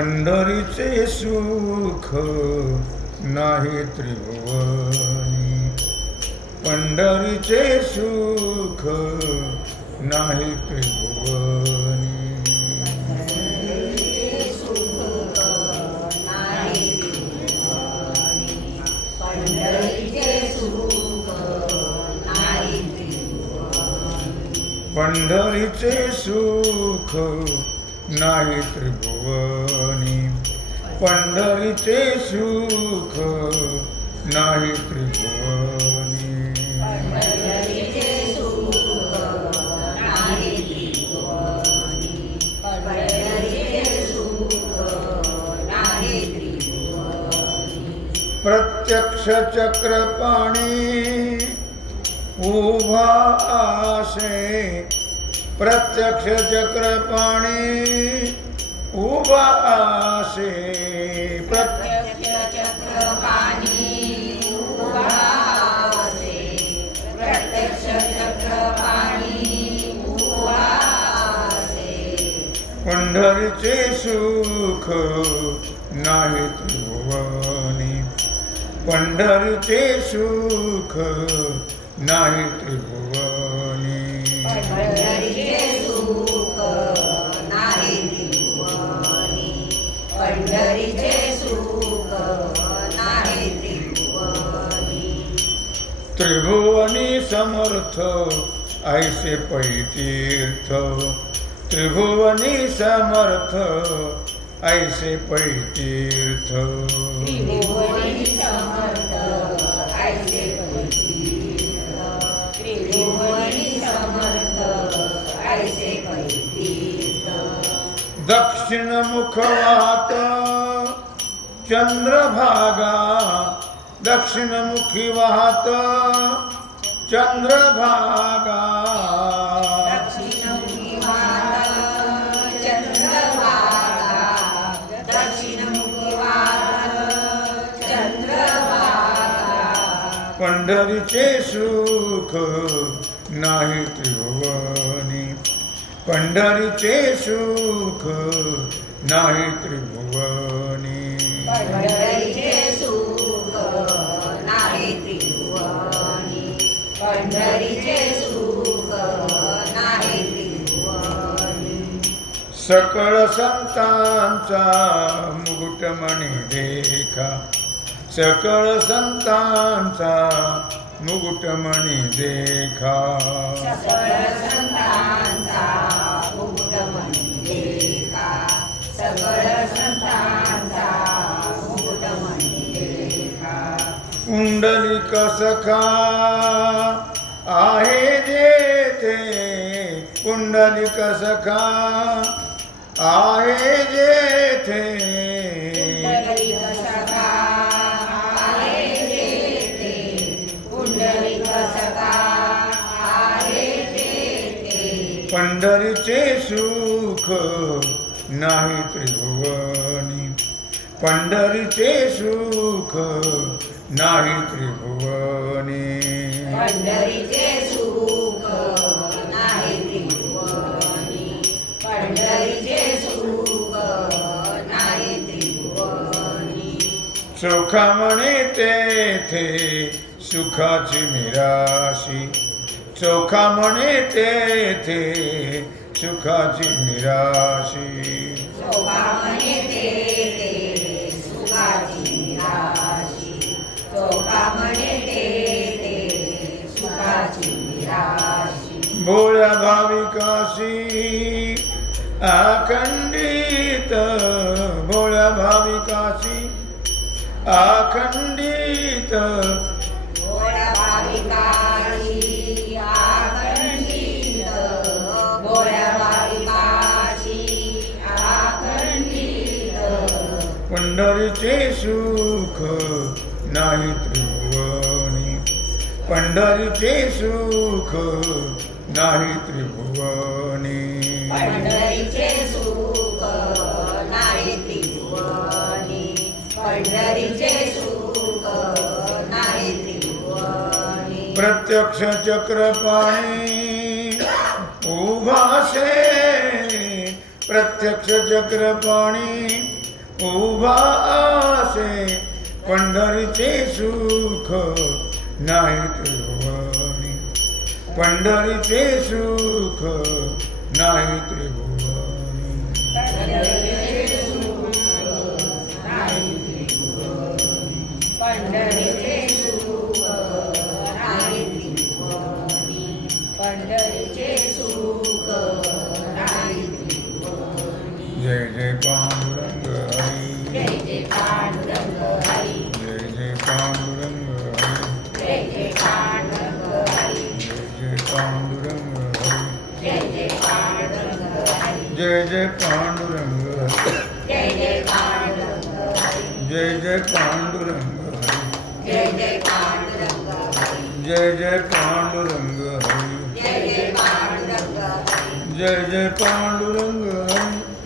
पंढरीचे सुख नाही त्रिभुवनी. पंढरीचे सुख नाही त्रिभुवनी. पंढरीचे सुख नाही त्रिभुवनी. पंढरीचे सुख नाही त्रिभुवनी. पंढरीचे सुख नाही त्रिभुवनी. पंढरीचे सुख नाही त्रिभुवनी. प्रत्यक्ष चक्रपाणी उभा आसे प्रत्यक्ष चक्रपाणी उभा चक्रपाणी प्रत्यक्ष चक्रपाणी उवासे पंढरीचे सुख नाही त्रिभुवनी पंढरीचे सुख नाही त्रिभुवनी त्रिभुवनी समर्थ ऐसे पैतीर्थ त्रिभुवनी समर्थ ऐसे पैतीर्थ त्रिभुवनी समर्थ ऐसे पैतीर्थ त्रिभुवनी समर्थ ऐसे पैतीर्थ दक्षिण मुखवात चंद्रभागा दक्षिणमुखी वाहत चंद्रभागा. पंढरीचे सुख नाही त्रिभुवनी. पंढरीचे सुख नाही त्रिभुवनी. पंढरीचे सुख नाही त्रिभुवनी सकळ संतांचा मुकुटमणी देखा. सकळ संतांचा मुकुटमणी देखा. सकळ संतांचा मुकुटमणी देखा. सकळ संतांचा मुकुटमणी देखा. कुंडलिक सखा आहे जेथे कुंडलिक सखा. आहे जेथे पुंडलिक सखा. आहे पंढरीचे सुख नाही त्रिभुवनी. पंढरीचे सुख नाही त्रिभुवनी. पंढरीचे सुख नाही त्रिभुवनी पंढरीचे सुख नाही त्रिभुवनी सुखा म्हणे तेथे सुखाची निराशी चोखा म्हणे तेथे सुखाची निराशी आखंडित भोळ्या भाविकाशी आखंडित पंढरीचे सुख नाही त्रिभुवनी पंढरीचे सुख नाही त्रिभुवनी प्रत्यक्ष चक्रपाणी उभासे प्रत्यक्ष चक्रपाणी उभासे पंढरीचे सुख नाही त्रिभुवनी पंढरीचे सुख नाही त्रिभुवनी ਜੈ ਜੈ ਪਾਂਡੁਰੰਗ ਜੈ ਜੈ ਪਾਂਡੁਰੰਗ ਜੈ ਜੈ ਪਾਂਡੁਰੰਗ ਜੈ ਜੈ ਪਾਂਡੁਰੰਗ ਜੈ ਜੈ ਪਾਂਡੁਰੰਗ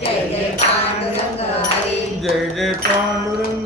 ਜੈ ਜੈ ਪਾਂਡੁਰੰਗ